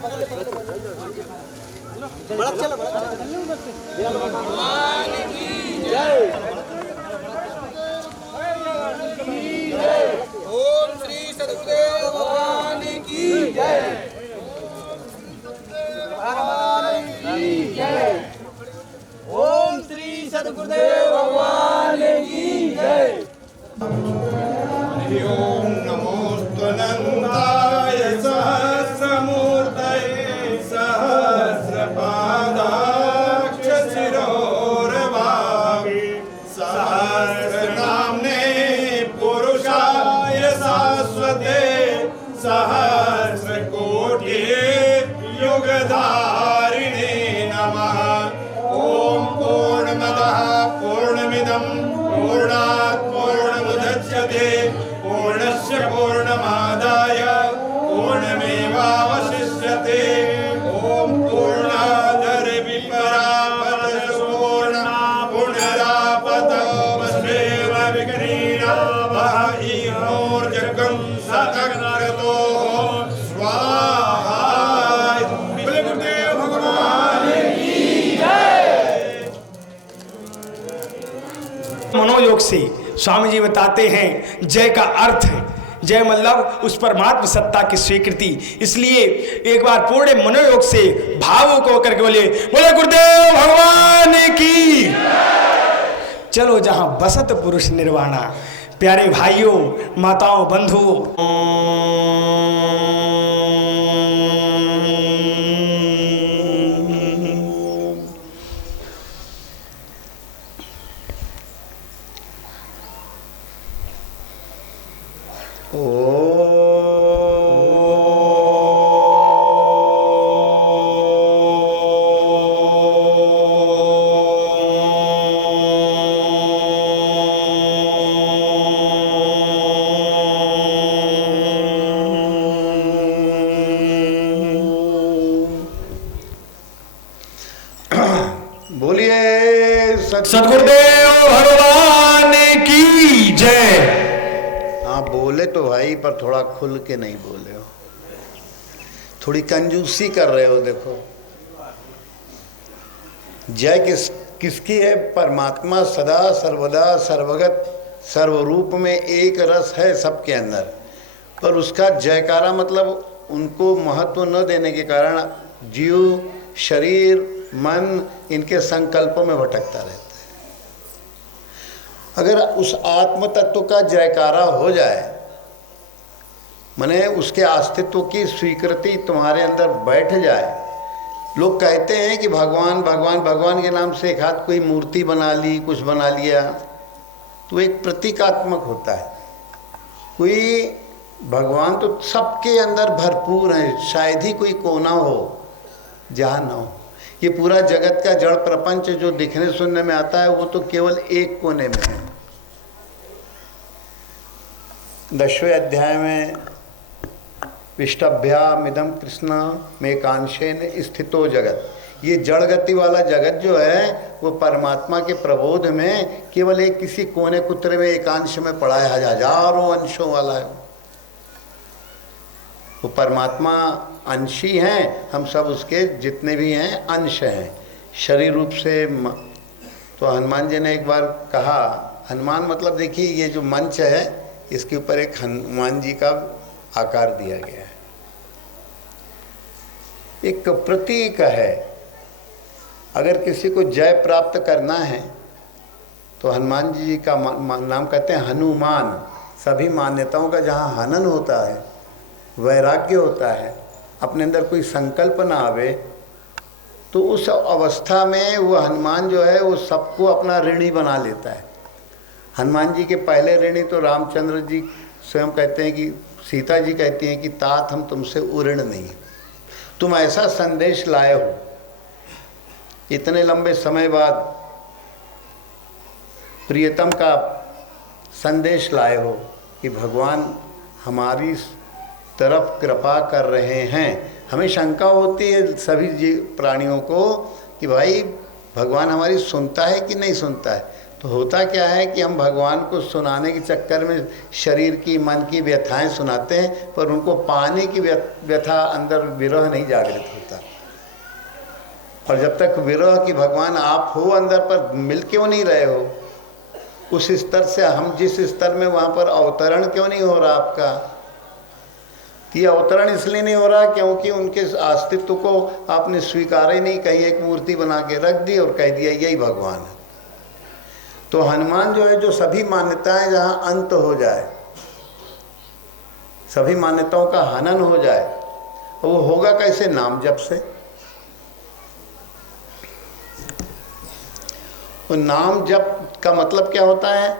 ओम श्री सद्गुरुदेव भगवान की जय। ओम श्री सद्गुरुदेव भगवान की जय। ओम नमोस्तुनंताय सहस्रमूर्तये सहस्रपादाक्ष शिरोर्भागे सहस्रनाम्ने पुरुषाय शाश्वते सहस्रकोटि युगधारिणे नमः। ओम पूर्णमदः पूर्णमिदं पूर्णात् पूर्णमुदच्यते पूर्णस्य पूर्णमादाय पूर्णमेवावशिष्यते। ओम पूर्णादर विपरापदपूर्णा पुनरापतो वस्वेव विक्रीणा भाईहोर्जगं सतक्रतो स्वाहा। गुरुदेव भगवान की जय। मनोयोग से स्वामी जी बताते हैं जय का अर्थ है, जय मतलब उस परमात्म सत्ता की स्वीकृति। इसलिए एक बार पूर्ण मनोयोग से भावों को करके बोले गुरुदेव भगवान की। चलो जहां बसत पुरुष निर्वाणा। प्यारे भाइयों, माताओं, बंधुओं, सद्गुरुदेव भगवान की जय। हाँ बोले तो भाई, पर थोड़ा खुल के नहीं बोले हो, थोड़ी कंजूसी कर रहे हो। देखो जय किसकी है? परमात्मा सदा सर्वदा सर्वगत सर्वरूप में एक रस है सबके अंदर, पर उसका जयकारा मतलब उनको महत्व न देने के कारण जीव शरीर मन इनके संकल्पों में भटकता रहता है। अगर उस आत्म तत्व का जयकारा हो जाए, माने उसके अस्तित्व की स्वीकृति तुम्हारे अंदर बैठ जाए। लोग कहते हैं कि भगवान भगवान भगवान के नाम से एक हाथ कोई मूर्ति बना ली, कुछ बना लिया, तो एक प्रतीकात्मक होता है। कोई भगवान तो सबके अंदर भरपूर है, शायद ही कोई कोना हो जहाँ ना हो। ये पूरा जगत का जड़ प्रपंच जो दिखने सुनने में आता है वो तो केवल एक कोने में है। 10वें अध्याय में विष्टभ्यामिदं कृष्ण में कांशेन स्थितो जगत, ये जड़ गति वाला जगत जो है वो परमात्मा के प्रबोध में केवल एक किसी कोने कुतरे में एकांश में पड़ा है, हजारों अंशों वाला है। वो परमात्मा अंशी हैं, हम सब उसके जितने भी हैं अंश हैं शरीर रूप से। तो हनुमान जी ने एक बार कहा, हनुमान मतलब देखिए ये जो मंच है इसके ऊपर एक हनुमान जी का आकार दिया गया है, एक प्रतीक है। अगर किसी को जय प्राप्त करना है तो हनुमान जी का नाम कहते हैं हनुमान। सभी मान्यताओं का जहाँ हनन होता है, वैराग्य होता है, अपने अंदर कोई संकल्प ना आवे, तो उस अवस्था में वो हनुमान जो है वो सबको अपना ऋणी बना लेता है। हनुमान जी के पहले ऋणी तो रामचंद्र जी स्वयं कहते हैं कि सीता जी कहती हैं कि तात हम तुमसे उऋण नहीं, तुम ऐसा संदेश लाए हो इतने लंबे समय बाद, प्रियतम का संदेश लाए हो कि भगवान हमारी तरफ कृपा कर रहे हैं। हमें शंका होती है सभी प्राणियों को कि भाई भगवान हमारी सुनता है कि नहीं सुनता है। तो होता क्या है कि हम भगवान को सुनाने के चक्कर में शरीर की मन की व्यथाएं सुनाते हैं, पर उनको पाने की व्यथा अंदर विरह नहीं जागृत होता। और जब तक विरह की भगवान आप हो अंदर, पर मिल क्यों नहीं रहे हो उस स्तर से, हम जिस स्तर में वहाँ पर अवतरण क्यों नहीं हो रहा आपका? ये अवतरण इसलिए नहीं हो रहा क्योंकि उनके अस्तित्व को आपने स्वीकार ही नहीं, कहीं एक मूर्ति बना के रख दी और कह दिया यही भगवान है। तो हनुमान जो है, जो सभी मान्यताएं जहाँ अंत हो जाए, सभी मान्यताओं का हनन हो जाए, वो होगा कैसे? नाम जप से। और नाम जप का मतलब क्या होता है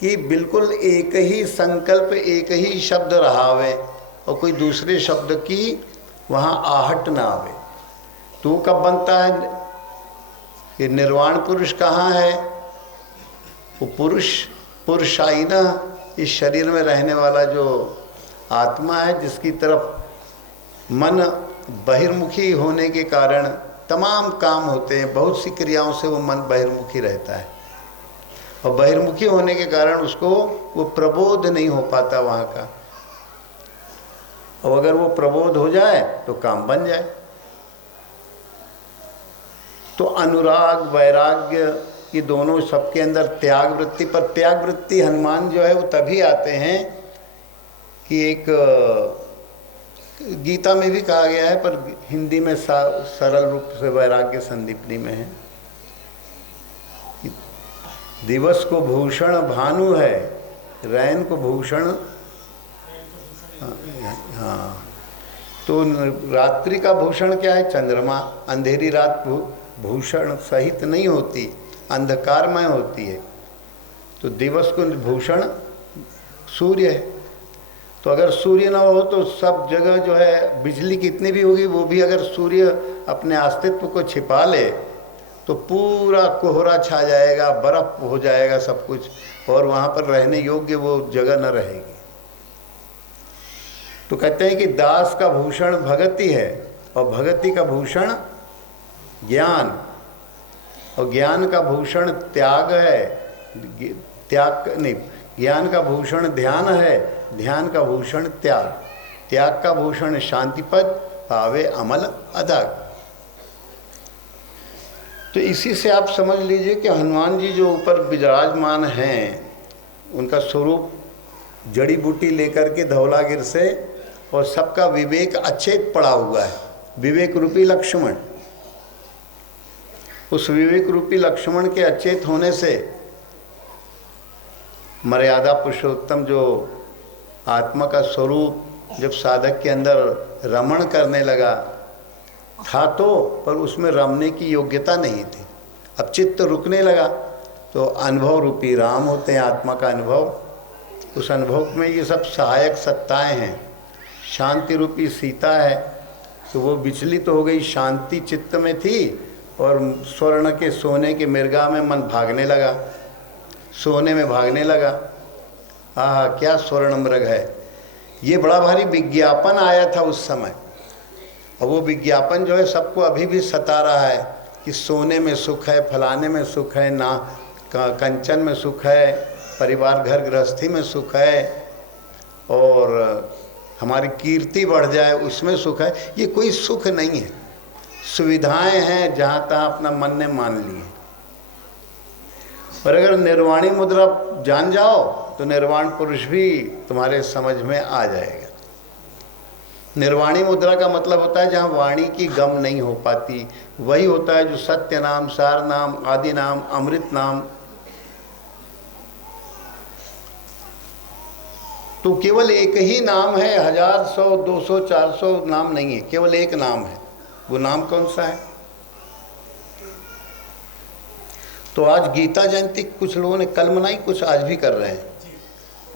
कि बिल्कुल एक ही संकल्प, एक ही शब्द रहावे और कोई दूसरे शब्द की वहाँ आहट ना आवे। तो कब बनता है? ये निर्वाण पुरुष कहाँ है? वो पुरुषाइना, इस शरीर में रहने वाला जो आत्मा है, जिसकी तरफ मन बहिर्मुखी होने के कारण तमाम काम होते हैं, बहुत सी क्रियाओं से वो मन बहिर्मुखी रहता है, और बहिर्मुखी होने के कारण उसको वो प्रबोध नहीं हो पाता वहाँ का। और अगर वो प्रबोध हो जाए तो काम बन जाए। तो अनुराग वैराग्य ये दोनों सबके अंदर त्याग वृत्ति, पर त्याग वृत्ति हनुमान जो है वो तभी आते हैं कि एक गीता में भी कहा गया है, पर हिंदी में सरल रूप से वैराग्य संदीपनी में है। दिवस को भूषण भानु है, रैन को भूषण, हाँ, तो रात्रि का भूषण क्या है? चंद्रमा। अंधेरी रात भूषण सहित नहीं होती, अंधकारमय होती है। तो दिवस को भूषण सूर्य है। तो अगर सूर्य ना हो तो सब जगह जो है बिजली कितनी भी होगी, वो भी अगर सूर्य अपने अस्तित्व को छिपा ले तो पूरा कोहरा छा जाएगा, बर्फ हो जाएगा सब कुछ, और वहाँ पर रहने योग्य वो जगह न रहेगी। तो कहते हैं कि दास का भूषण भगति है, और भगति का भूषण ज्ञान, और ज्ञान का भूषण त्याग है, त्याग नहीं, ज्ञान का भूषण ध्यान है, ध्यान का भूषण त्याग, त्याग का भूषण शांतिपद, पावे अमल अदाग। तो इसी से आप समझ लीजिए कि हनुमान जी जो ऊपर विराजमान हैं, उनका स्वरूप जड़ी बूटी लेकर के धौलागिर से, और सबका विवेक अचेत पड़ा हुआ है, विवेक रूपी लक्ष्मण। उस विवेक रूपी लक्ष्मण के अचेत होने से मर्यादा पुरुषोत्तम जो आत्मा का स्वरूप जब साधक के अंदर रमण करने लगा था, तो पर उसमें रमने की योग्यता नहीं थी। अब चित्त रुकने लगा तो अनुभव रूपी राम होते हैं, आत्मा का अनुभव। उस अनुभव में ये सब सहायक सत्ताएं हैं। शांति रूपी सीता है, तो वो विचलित हो गई, शांति चित्त में थी, और स्वर्ण के सोने के मृगा में मन भागने लगा, सोने में भागने लगा। आहा, क्या स्वर्ण मृग है। ये बड़ा भारी विज्ञापन आया था उस समय, और वो विज्ञापन जो है सबको अभी भी सता रहा है कि सोने में सुख है, फलाने में सुख है, ना कंचन में सुख है, परिवार घर गृहस्थी में सुख है, और हमारी कीर्ति बढ़ जाए उसमें सुख है। ये कोई सुख नहीं है, सुविधाएं हैं जहाँ तहाँ अपना मन ने मान ली है। और अगर निर्वाणी मुद्रा जान जाओ तो निर्वाण पुरुष भी तुम्हारे समझ में आ जाएगा। निर्वाणी मुद्रा का मतलब होता है जहाँ वाणी की गम नहीं हो पाती, वही होता है जो सत्य नाम, सार नाम, आदि नाम, अमृत नाम। तो केवल एक ही नाम है, 1000, 100, 200, 400 नाम नहीं है, केवल एक नाम है। वो नाम कौन सा है? तो आज गीता जयंती कुछ लोगों ने कल मनाई, कुछ आज भी कर रहे हैं,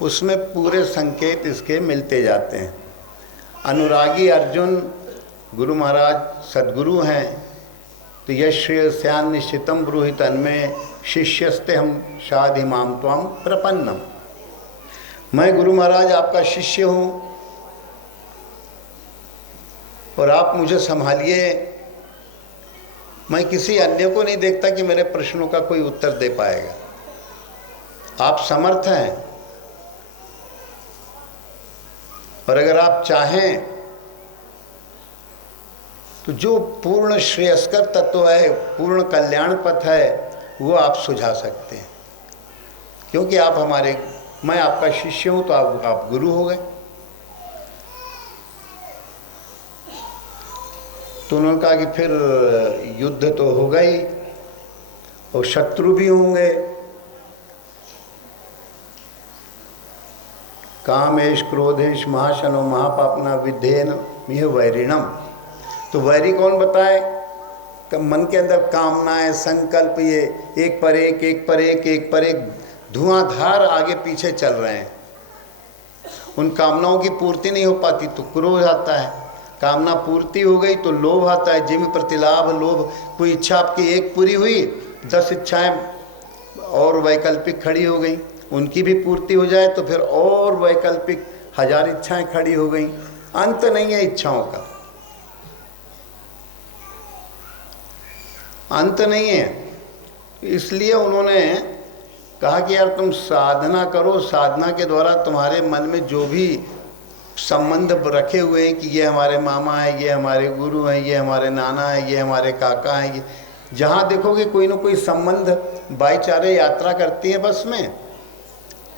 उसमें पूरे संकेत इसके मिलते जाते हैं। अनुरागी अर्जुन गुरु महाराज सद्गुरु हैं, तो यश श्रेयस्यान निश्चितम ब्रूहि तन्मे शिष्यस्ते हम शाधि माम त्वम प्रपन्नम। मैं गुरु महाराज आपका शिष्य हूँ और आप मुझे संभालिए। मैं किसी अन्य को नहीं देखता कि मेरे प्रश्नों का कोई उत्तर दे पाएगा। आप समर्थ हैं, और अगर आप चाहें तो जो पूर्ण श्रेयस्कर तत्व है, पूर्ण कल्याण पथ है, वो आप सुझा सकते हैं। क्योंकि आप हमारे, मैं आपका शिष्य हूं तो आप गुरु हो गए। तो उन्होंने कहा कि फिर युद्ध तो होगा ही और शत्रु भी होंगे। कामेश क्रोधेश महाशनो महापापना विधेन यह वैरिणम। तो वैरी कौन बताए? मन के अंदर कामनाएं, संकल्प, ये एक पर एक, एक पर एक, एक पर एक धुआंधार आगे पीछे चल रहे हैं। उन कामनाओं की पूर्ति नहीं हो पाती तो क्रोध आता है, कामना पूर्ति हो गई तो लोभ आता है, जिम प्रतिलाभ लोभ। कोई इच्छा आपकी एक पूरी हुई, 10 इच्छाएं और वैकल्पिक खड़ी हो गई, उनकी भी पूर्ति हो जाए तो फिर और वैकल्पिक 1000 इच्छाएं खड़ी हो गई। अंत नहीं है इच्छाओं का, अंत नहीं है। इसलिए उन्होंने कहा कि यार तुम साधना करो, साधना के द्वारा तुम्हारे मन में जो भी संबंध रखे हुए हैं कि ये हमारे मामा है, ये हमारे गुरु हैं, ये हमारे नाना है, ये हमारे काका हैं, ये जहाँ देखोगे कोई ना कोई संबंध, भाईचारे यात्रा करती है बस में,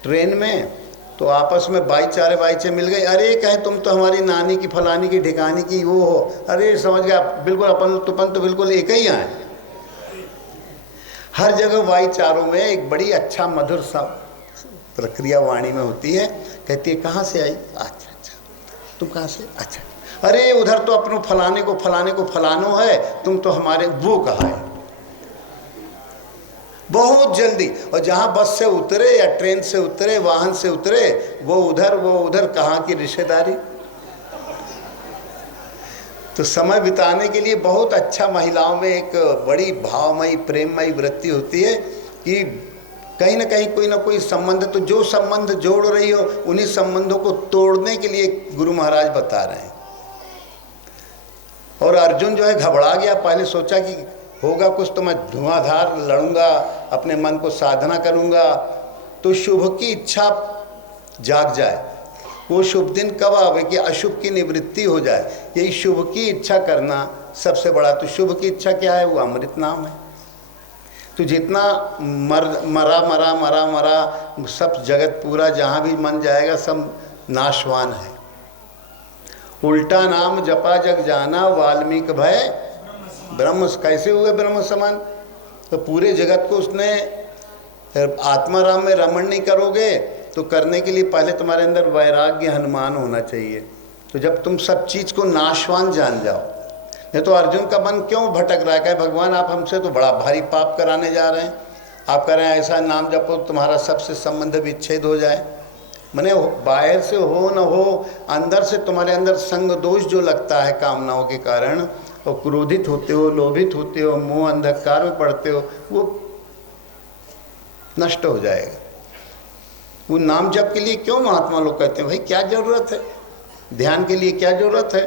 ट्रेन में, तो आपस में भाईचारे मिल गए। अरे कहे तुम तो हमारी नानी की, फलानी की, ढिकानी की वो हो, अरे समझ गया, बिल्कुल अपन तो बिल्कुल एक ही हैं। हर जगह भाईचारों में एक बड़ी अच्छा मधुर सा प्रक्रिया वाणी में होती है। कहती है कहाँ से आई? अच्छा अच्छा, तुम कहाँ से? अच्छा, अरे उधर तो अपनों फलाने को फलानो है, तुम तो हमारे वो कहा है। बहुत जल्दी, और जहाँ बस से उतरे या ट्रेन से उतरे, वाहन से उतरे, वो उधर कहाँ की रिश्तेदारी। तो समय बिताने के लिए बहुत अच्छा महिलाओं में एक बड़ी भावमयी, प्रेममयी वृत्ति होती है कि कहीं ना कहीं कोई ना कोई संबंध, तो जो संबंध जोड़ रही हो उन्हीं संबंधों को तोड़ने के लिए गुरु महाराज बता रहे हैं। और अर्जुन जो है घबरा गया, पहले सोचा कि होगा कुछ तो मैं धुआंधार लड़ूंगा, अपने मन को साधना करूंगा तो शुभ की इच्छा जाग जाए। वो शुभ दिन कब आवे कि अशुभ की निवृत्ति हो जाए। यही शुभ की इच्छा करना सबसे बड़ा। तो शुभ की इच्छा क्या है? वो अमृत नाम है। तो जितना मरा सब जगत पूरा जहाँ भी मन जाएगा सब नाशवान है। उल्टा नाम जपा जग जाना, वाल्मीकि भय ब्रह्म। कैसे हुए ब्रह्म समान? तो पूरे जगत को उसने आत्माराम में रमण नहीं करोगे तो करने के लिए पहले तुम्हारे अंदर वैराग्य, हनुमान होना चाहिए। तो जब तुम सब चीज़ को नाशवान जान जाओ, नहीं तो अर्जुन का मन क्यों भटक रहा है? भगवान आप हमसे तो बड़ा भारी पाप कराने जा रहे हैं, आप कह रहे हैं ऐसा नाम जपो तुम्हारा सबसे संबंध विच्छेद हो जाए। मने बाहर से हो न हो, अंदर से तुम्हारे अंदर संग दोष जो लगता है कामनाओं के कारण, और क्रोधित होते हो, लोभित होते हो, मोह अंधकार में पड़ते हो, वो नष्ट हो जाएगा। वो नाम जप के लिए क्यों महात्मा लोग कहते हैं भाई क्या जरूरत है, ध्यान के लिए क्या जरूरत है?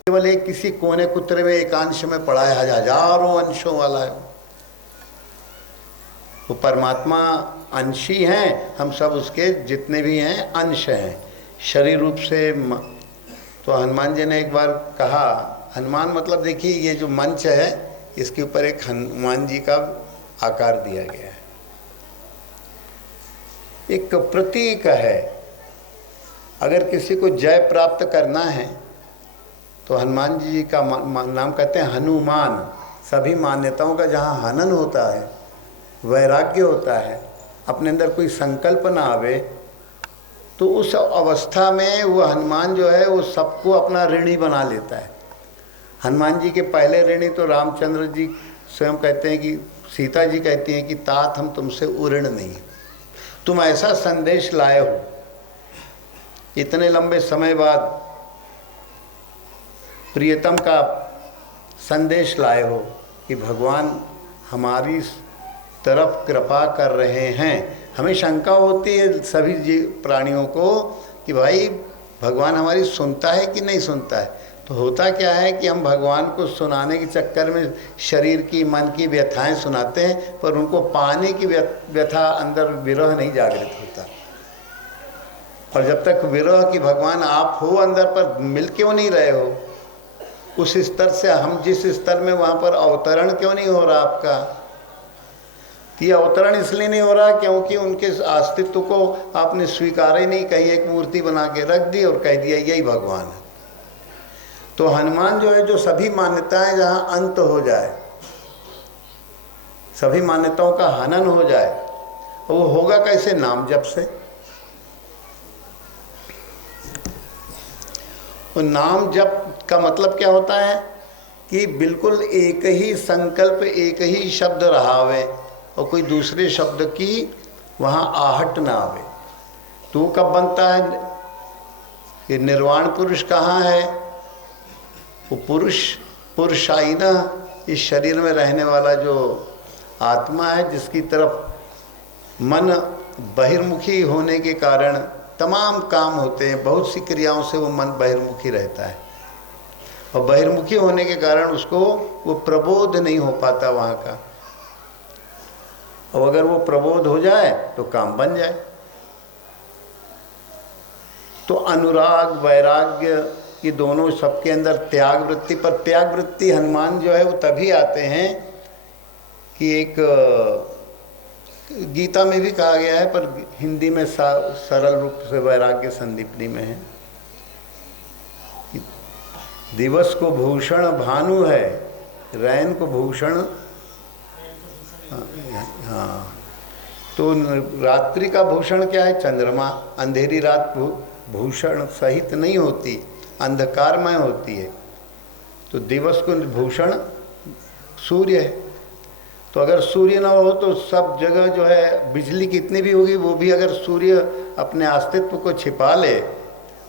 केवल एक किसी कोने कुतरे में एकांश में पड़ा है, हजारों अंशों वाला है। वो परमात्मा अंशी हैं, हम सब उसके जितने भी हैं अंश हैं शरीर रूप से। तो हनुमान जी ने एक बार कहा, हनुमान मतलब देखिए ये जो मंच है इसके ऊपर एक हनुमान जी का आकार दिया गया है, एक प्रतीक है। अगर किसी को जय प्राप्त करना है तो हनुमान जी का नाम कहते हैं हनुमान। सभी मान्यताओं का जहाँ हनन होता है, वैराग्य होता है, अपने अंदर कोई संकल्प ना आवे, तो उस अवस्था में वो हनुमान जो है वो सबको अपना ऋणी बना लेता है। हनुमान जी के पहले ऋणी तो रामचंद्र जी स्वयं कहते हैं कि सीता जी कहती हैं कि तात हम तुमसे उऋण नहीं, तुम ऐसा संदेश लाए हो इतने लंबे समय बाद, प्रियतम का संदेश लाए हो कि भगवान हमारी तरफ कृपा कर रहे हैं। हमें शंका होती है सभी प्राणियों को कि भाई भगवान हमारी सुनता है कि नहीं सुनता है। तो होता क्या है कि हम भगवान को सुनाने के चक्कर में शरीर की मन की व्यथाएं सुनाते हैं, पर उनको पाने की व्यथा अंदर विरह नहीं जागृत होता। और जब तक विरह की भगवान आप हो अंदर, पर मिल क्यों नहीं रहे हो उस स्तर से, हम जिस स्तर में वहाँ पर अवतरण क्यों नहीं हो रहा आपका? ये अवतरण इसलिए नहीं हो रहा क्योंकि उनके अस्तित्व को आपने स्वीकार ही नहीं, कहीं एक मूर्ति बना के रख दी और कह दिया यही भगवान है। तो हनुमान जो है, जो सभी मान्यताएं जहाँ अंत हो जाए, सभी मान्यताओं का हनन हो जाए, वो होगा कैसे? नाम जप से। और नाम जप का मतलब क्या होता है कि बिल्कुल एक ही संकल्प, एक ही शब्द रहावे और कोई दूसरे शब्द की वहाँ आहट ना आवे। तो कब बनता है कि निर्वाण पुरुष कहाँ है? वो पुरुषाइना, इस शरीर में रहने वाला जो आत्मा है, जिसकी तरफ मन बहिर्मुखी होने के कारण तमाम काम होते हैं, बहुत सी क्रियाओं से वो मन बहिर्मुखी रहता है, और बहिर्मुखी होने के कारण उसको वो प्रबोध नहीं हो पाता वहाँ का। और अगर वो प्रबोध हो जाए तो काम बन जाए। तो अनुराग वैराग्य ये दोनों सबके अंदर त्याग वृत्ति, पर त्याग वृत्ति हनुमान जो है वो तभी आते हैं कि एक गीता में भी कहा गया है, पर हिंदी में सरल रूप से वैराग्य संदीपनी में है। दिवस को भूषण भानु है, रैन को भूषण, हाँ, तो रात्रि का भूषण क्या है? चंद्रमा। अंधेरी रात भूषण सहित नहीं होती, अंधकारमय होती है। तो दिवस को भूषण सूर्य है। तो अगर सूर्य ना हो तो सब जगह जो है बिजली कितनी भी होगी, वो भी अगर सूर्य अपने अस्तित्व को छिपा ले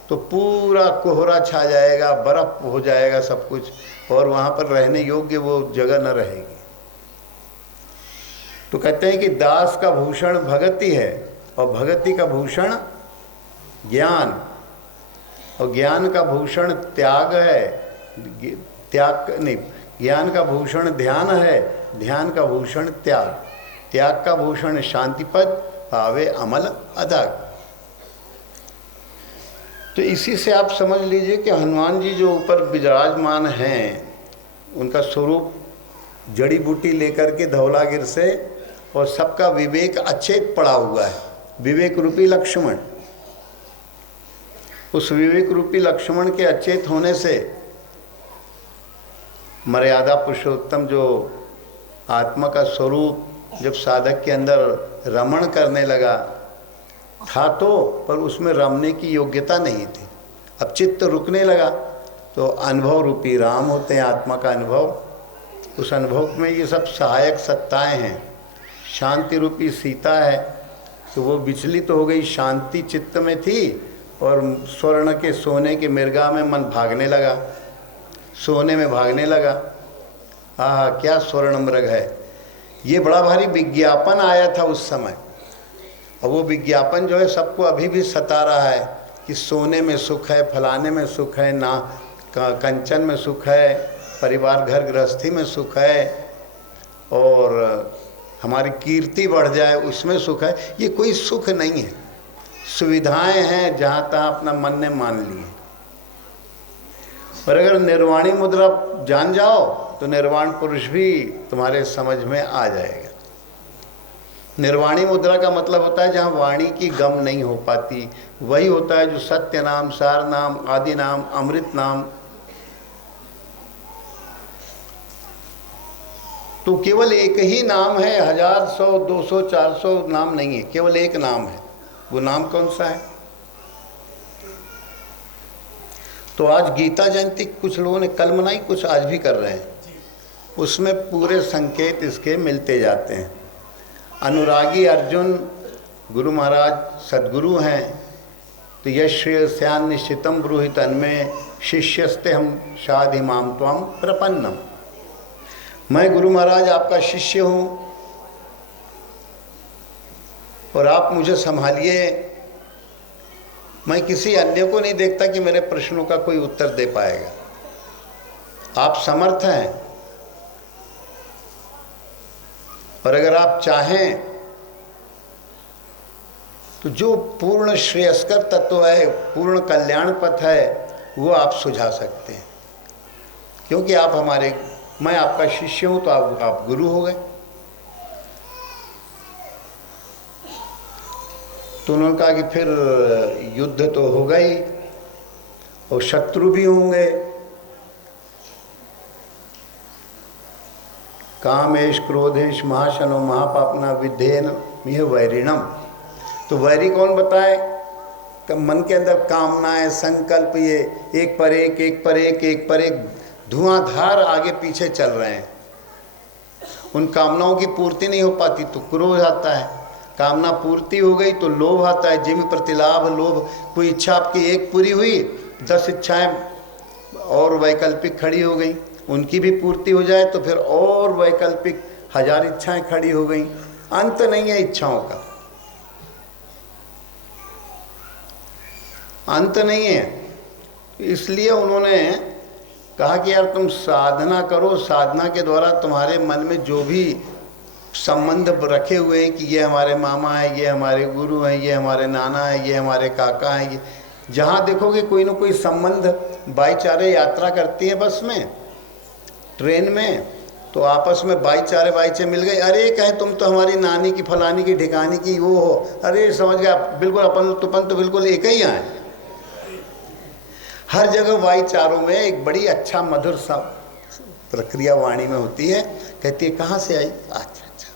तो पूरा कोहरा छा जाएगा, बर्फ हो जाएगा सब कुछ, और वहाँ पर रहने योग्य वो जगह न रहेगी। तो कहते हैं कि दास का भूषण भगति है, और भगति का भूषण ज्ञान, और ज्ञान का भूषण त्याग है, त्याग नहीं, ज्ञान का भूषण ध्यान है, ध्यान का भूषण त्याग, त्याग का भूषण शांतिपद, पावे अमल अदाग। तो इसी से आप समझ लीजिए कि हनुमान जी जो ऊपर विराजमान हैं, उनका स्वरूप जड़ी बूटी लेकर के धौलागिर से, और सबका विवेक अचेत पड़ा हुआ है, विवेक रूपी लक्ष्मण। उस विवेक रूपी लक्ष्मण के अचेत होने से मर्यादा पुरुषोत्तम जो आत्मा का स्वरूप जब साधक के अंदर रमण करने लगा था, तो पर उसमें रमने की योग्यता नहीं थी। अब चित्त रुकने लगा तो अनुभव रूपी राम होते हैं, आत्मा का अनुभव। उस अनुभव में ये सब सहायक सत्ताएं हैं। शांति रूपी सीता है, तो वो विचलित हो गई, शांति चित्त में थी, और स्वर्ण के सोने के मिर्गा में मन भागने लगा, सोने में भागने लगा। आहा, क्या स्वर्ण मृग है। ये बड़ा भारी विज्ञापन आया था उस समय, और वो विज्ञापन जो है सबको अभी भी सता रहा है कि सोने में सुख है, फलाने में सुख है, ना कंचन में सुख है, परिवार घर गृहस्थी में सुख है, और हमारी कीर्ति बढ़ जाए उसमें सुख है। ये कोई सुख नहीं है, सुविधाएं हैं जहाँ तहाँ अपना मन ने मान लिए। और अगर निर्वाणी मुद्रा जान जाओ तो निर्वाण पुरुष भी तुम्हारे समझ में आ जाएगा। निर्वाणी मुद्रा का मतलब होता है जहाँ वाणी की गम नहीं हो पाती, वही होता है जो सत्य नाम, सार नाम, आदि नाम, अमृत नाम। तो केवल एक ही नाम है, 1000, 100, 200, 400 नाम नहीं है, केवल एक नाम है। वो नाम कौन सा है? तो आज गीता जयंती कुछ लोगों ने कल मनाई, कुछ आज भी कर रहे हैं, उसमें पूरे संकेत इसके मिलते जाते हैं। अनुरागी अर्जुन गुरु महाराज सद्गुरु हैं, तो यश श्रेयस्यान निश्चितम ब्रूहि तन्मे शिष्यस्ते हम शाधि माम त्वम प्रपन्नम। मैं गुरु महाराज आपका शिष्य हूँ और आप मुझे संभालिए। मैं किसी अन्य को नहीं देखता कि मेरे प्रश्नों का कोई उत्तर दे पाएगा। आप समर्थ हैं, और अगर आप चाहें तो जो पूर्ण श्रेयस्कर तत्व है, पूर्ण कल्याण पथ है, वो आप सुझा सकते हैं। क्योंकि आप हमारे, मैं आपका शिष्य हूं तो आप गुरु हो गए। तो उन्होंने कहा कि फिर युद्ध तो होगा ही और शत्रु भी होंगे। कामेश क्रोधेश महाशनो महापापना विधेन मिह वैरिणम। तो वैरी कौन बताए? मन के अंदर कामनाएं, संकल्प, ये एक पर एक, एक पर एक, एक पर एक धुआंधार आगे पीछे चल रहे हैं। उन कामनाओं की पूर्ति नहीं हो पाती तो क्रोध आता है, कामना पूर्ति हो गई तो लोभ आता है, जिम प्रतिलाभ लोभ। कोई इच्छा आपकी एक पूरी हुई, 10 इच्छाएं और वैकल्पिक खड़ी हो गई, उनकी भी पूर्ति हो जाए तो फिर और वैकल्पिक 1000 इच्छाएं खड़ी हो गई। अंत नहीं है इच्छाओं का, अंत नहीं है। इसलिए उन्होंने कहा कि यार तुम साधना करो, साधना के द्वारा तुम्हारे मन में जो भी संबंध रखे हुए हैं कि ये हमारे मामा है, ये हमारे गुरु हैं, ये हमारे नाना है, ये हमारे काका हैं, ये जहाँ देखोगे कोई ना कोई संबंध, भाईचारे यात्रा करती है बस में, ट्रेन में, तो आपस में भाईचारे मिल गए। अरे कहे तुम तो हमारी नानी की फलानी की ढिकानी की वो हो, अरे समझ गया, बिल्कुल अपन तो बिल्कुल एक ही आए। हर जगह भाईचारों में एक बड़ी अच्छा मधुर सा प्रक्रिया वाणी में होती है। कहती है कहाँ से आई? अच्छा अच्छा,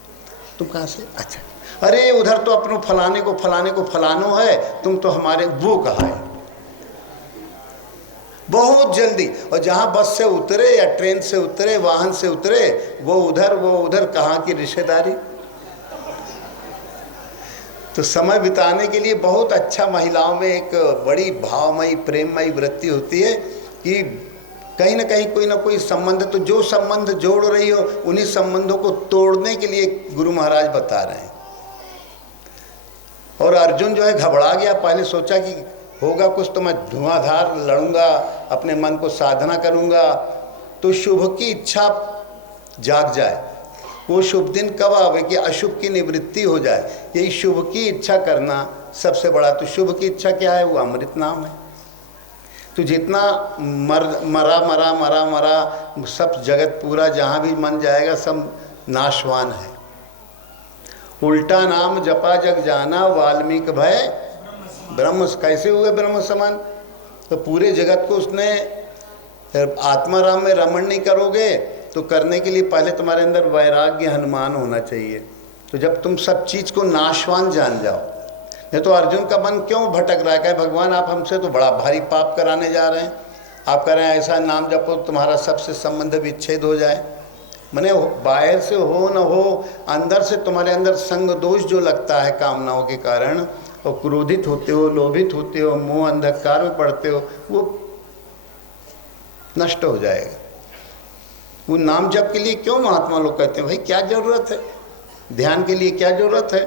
तुम कहाँ से? अच्छा, अरे उधर तो अपनों फलाने को फलानो है, तुम तो हमारे वो कहा है। बहुत जल्दी, और जहाँ बस से उतरे या ट्रेन से उतरे, वाहन से उतरे, वो उधर कहाँ की रिश्तेदारी। तो समय बिताने के लिए बहुत अच्छा महिलाओं में एक बड़ी भावमयी प्रेममयी वृत्ति होती है कि कहीं ना कहीं कोई ना कोई संबंध, तो जो संबंध जोड़ रही हो उन्हीं संबंधों को तोड़ने के लिए गुरु महाराज बता रहे हैं। और अर्जुन जो है घबरा गया, पहले सोचा कि होगा कुछ तो मैं धुआंधार लड़ूंगा, अपने मन को साधना करूंगा तो शुभ की इच्छा जाग जाए। वो शुभ दिन कब आवे कि अशुभ की निवृत्ति हो जाए। यही शुभ की इच्छा करना सबसे बड़ा। तो शुभ की इच्छा क्या है? वो अमृत नाम है। तो जितना मरा सब जगत पूरा जहाँ भी मन जाएगा सब नाशवान है। उल्टा नाम जपा जग जाना, वाल्मीकि भय ब्रह्म। कैसे हुए ब्रह्म समान? तो पूरे जगत को उसने आत्माराम में रमण नहीं करोगे तो करने के लिए पहले तुम्हारे अंदर वैराग्य हनुमान होना चाहिए। तो जब तुम सब चीज़ को नाशवान जान जाओ, नहीं तो अर्जुन का मन क्यों भटक रहा है? कहे भगवान आप हमसे तो बड़ा भारी पाप कराने जा रहे हैं, आप कह रहे हैं ऐसा नाम जपो तुम्हारा सबसे संबंध विच्छेद हो जाए। मने बाहर से हो न हो, अंदर से तुम्हारे अंदर संग दोष जो लगता है कामनाओं के कारण, और क्रोधित होते हो, लोभित होते हो, मोह अंधकार में पड़ते हो, वो नष्ट हो जाएगा। वो नाम जप के लिए क्यों महात्मा लोग कहते हैं भाई क्या जरूरत है, ध्यान के लिए क्या जरूरत है?